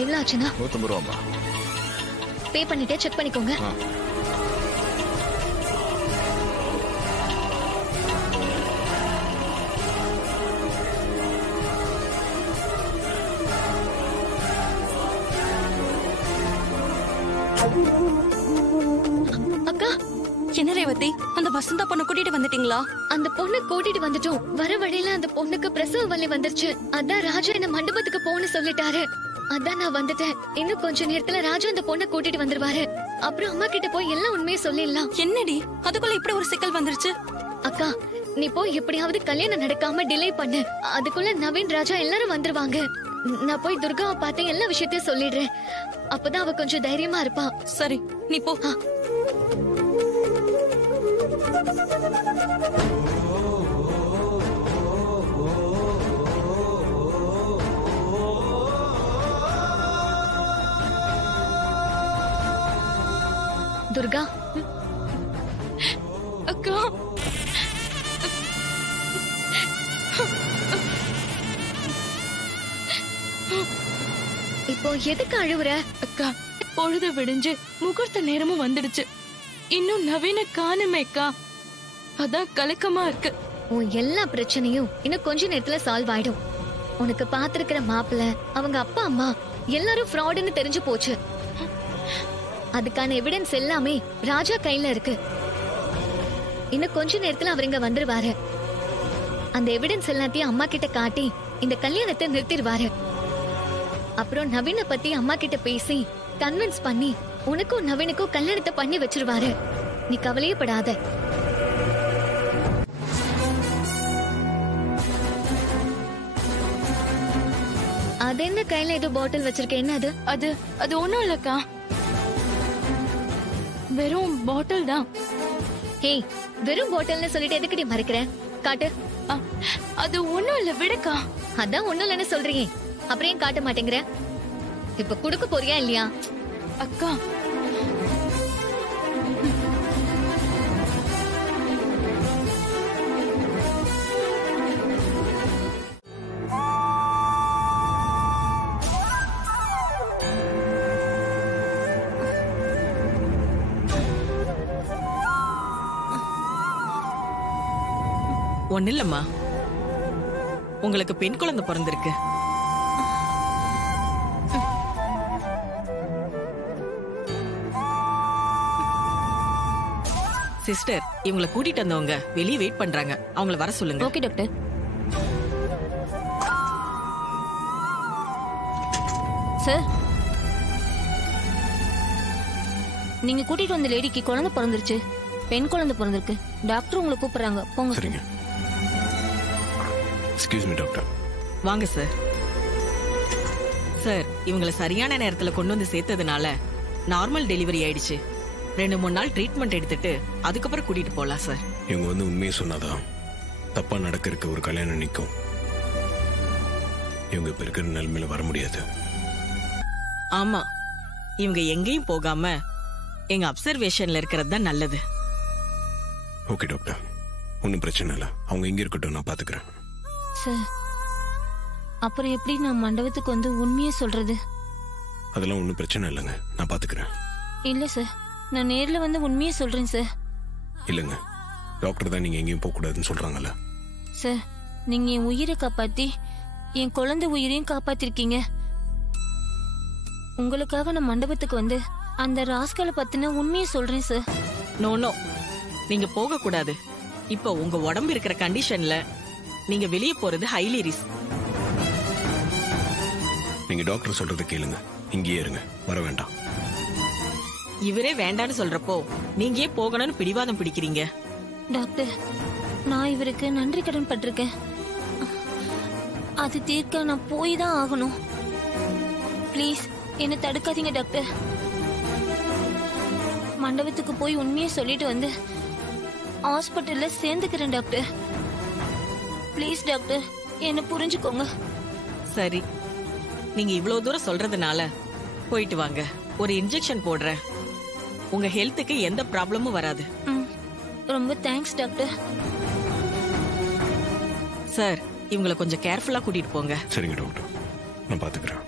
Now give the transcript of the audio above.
எவ்வளவு ஆச்சுன்னா? 150 ரூபாமா? பே பண்ணிட்டே செக் பண்ணிக்கோங்க. அக்கா, என்ன ரேவதி, அந்த வசந்தா பொண்ணு கூட்டிட்டு வந்துட்டீங்களா? அந்த பொண்ணு கூட்டிட்டு வந்துட்டோம். வர வழியில அந்த பொண்ணுக்கு பிரசவ வலி வந்துருச்சு. அதான் ராஜா என்ன மண்டபத்துக்கு போன்னு சொல்லிட்டாரு. அதான் நான் வந்துட்டேன். இன்னும் கொஞ்ச நேரத்துல ராஜா அந்த பொண்ணை கூட்டிட்டு வந்துருவாரு. அப்புறம் அம்மா கிட்ட போய் எல்லாம் உண்மையை சொல்லிடலாம். என்னடி அதுக்குள்ள இப்படி ஒரு சிக்கல் வந்துருச்சு? அக்கா, நீ போய் எப்படியாவது கல்யாணம் நடக்காம டிலே பண்ணு. அதுக்குள்ள நவீன் ராஜா எல்லாரும் வந்துருவாங்க. நான் போய் துர்காவை பார்த்து எல்லா விஷயத்தையும் சொல்லிடுறேன். அப்பதான் அவ கொஞ்சம் தைரியமா இருப்பா. சரி, நீ போ. துர்கா, அக்கா, இப்போ எதுக்கு அழுவுற? அக்கா, பொழுது விடிஞ்சு முகூர்த்த நேரமும் வந்துடுச்சு. இன்னும் நவீன காணுமேக்கா. அதான் கலக்கமா இருக்கு. உன் எல்லா பிரச்சனையும் இன்னும் கொஞ்ச நேரத்துல சால்வ் ஆயிடும். உனக்கு பாத்திருக்கிற மாப்பிள்ள, அவங்க அப்பா அம்மா எல்லாரும் ஃப்ராடுன்னு தெரிஞ்சு போச்சு. அதுக்கான எவிடன்ஸ் எல்லாமே ராஜா கையில இருக்கு. இன்னும் கொஞ்ச நேரத்துல அவர் இங்க வந்துருவாரு. அந்த எவிடன்ஸ் எல்லாத்தையும் அம்மா கிட்ட காட்டி இந்த கல்யாணத்தை நிறுத்திடுவாரு. அப்புறம் நவீன பத்தி அம்மா கிட்ட பேசி கன்வின்ஸ் பண்ணி உனக்கும் நவீனுக்கும் கல்யாணத்தை பண்ணி வச்சிருவாரு. நீ கவலையே படாத. அது என்ன கையில ஏதோ பாட்டில் வச்சிருக்க? என்ன அது? அது அது ஒண்ணும் இல்லக்கா, வெறும் பாட்டில் தான். ஏய், வெறும் பாட்டில்னு சொல்லிட்டு எதுக்கடி மறைக்கிற? காட்டு. அது ஒண்ணும் இல்ல, விடுக்கா. அதான் ஒண்ணும் இல்லன்னு சொல்றீங்க, அப்புறம் ஏன் காட்ட மாட்டேங்கிற? இப்ப குடுக்க போறியா இல்லையா? அக்கா, ஒண்ணு இல்லம்மா, உங்களுக்கு பெண் குழந்தை பிறந்திருக்கு. சிஸ்டர், இவங்களை கூட்டிட்டு வந்தவங்க வெளியே வெயிட் பண்றாங்க. அவங்கள வர சொல்லுங்க. Okay doctor. சார், நீங்க கூட்டிட்டு வந்த லேடிக்கு குழந்தை பிறந்துருச்சு. பெண் குழந்தை பிறந்திருக்கு. டாக்டர் உங்களை கூப்பிடுறாங்க, போங்க. சரிங்க. Excuse me doctor. வாங்க சார். சார், இவங்களை சரியான நேரத்துல கொண்டு வந்து சேர்த்ததுனால நார்மல் டெலிவரி ஆயிடுச்சு. 2-3 நாள் ட்ரீட்மெண்ட் எடுத்துட்டு அதுக்கப்புறம் கூட்டிட்டு போலாம் சார். இவங்க வந்து உண்மையை சொன்னாதான் தப்பா நடக்கிறதுக்கு ஒரு கல்யாணம் நிற்கும். இவங்க இப்ப இருக்கிற நிலைமையில வர முடியாது. ஆமா, இவங்க எங்கேயும் போகாம எங்க அப்சர்வேஷன்ல இருக்கிறது தான் நல்லது. ஓகே டாக்டர், ஒன்னும் பிரச்சனை இல்லை. அவங்க எங்க இருக்கட்டும், நான் பாத்துக்கிறேன். சார், அப்புறம் எப்படி நான் மண்டபத்துக்கு வந்து உண்மையை சொல்றது? அதெல்லாம் ஒன்னும் பிரச்சனை இல்லைங்க, நான் பாத்துக்கிறேன். இல்ல சார், நான் நேர்ல வந்து உண்மையை சொல்றேன் சார். இல்லைங்க, டாக்டர் தான் நீங்க எங்கேயும் போக கூடாதுன்னு சொல்றாங்கல்ல. சார், நீங்க என் உயிரை காப்பாத்தி என் குழந்தை உயிரையும் காப்பாத்திருக்கீங்க. உங்களுக்காக நான் மண்டபத்துக்கு வந்து அந்த ராஸ்கலை பத்தின உண்மையை சொல்றேன் சார். நோ நோ, நீங்க போக கூடாது. இப்போ உங்க உடம்பு இருக்கிற கண்டிஷன்ல நீங்க வெளியே போறது ஹைலி ரிஸ்க். நீங்க டாக்டர் சொல்றதை கேளுங்க, இங்கேயே இருங்க, வர வேண்டாம். இவரே வேண்டான்னு சொல்றப்போ நீங்க ஏன் போகணும்னு பிடிவாதம் பிடிக்கிறீங்க? டாக்டர், நான் இவருக்கு நன்றி கடன் பட்டிருக்கேன். அது தீர்க்க நான் போய் தான் ஆகணும். ப்ளீஸ் என்ன தடுக்காதீங்க டாக்டர். மண்டபத்துக்கு போய் உண்மையை சொல்லிட்டு வந்து ஹாஸ்பிட்டல்ல சேர்ந்துக்கிறேன் டாக்டர். ப்ளீஸ் டாக்டர், என்ன புரிஞ்சுக்கோங்க. சரி, நீங்க இவ்வளவு தூரம் சொல்றதுனால போயிட்டு வாங்க. ஒரு இன்ஜெக்ஷன் போடுறேன். உங்க ஹெல்த்துக்கு எந்த ப்ராப்ளமும் வராது. ரொம்ப தேங்க்ஸ் டாக்டர். சார், இவங்களை கொஞ்சம் கேர்ஃபுல்லா கூட்டிட்டு போங்க. சரிங்க டாக்டர், நான் பாத்துக்கிறேன்.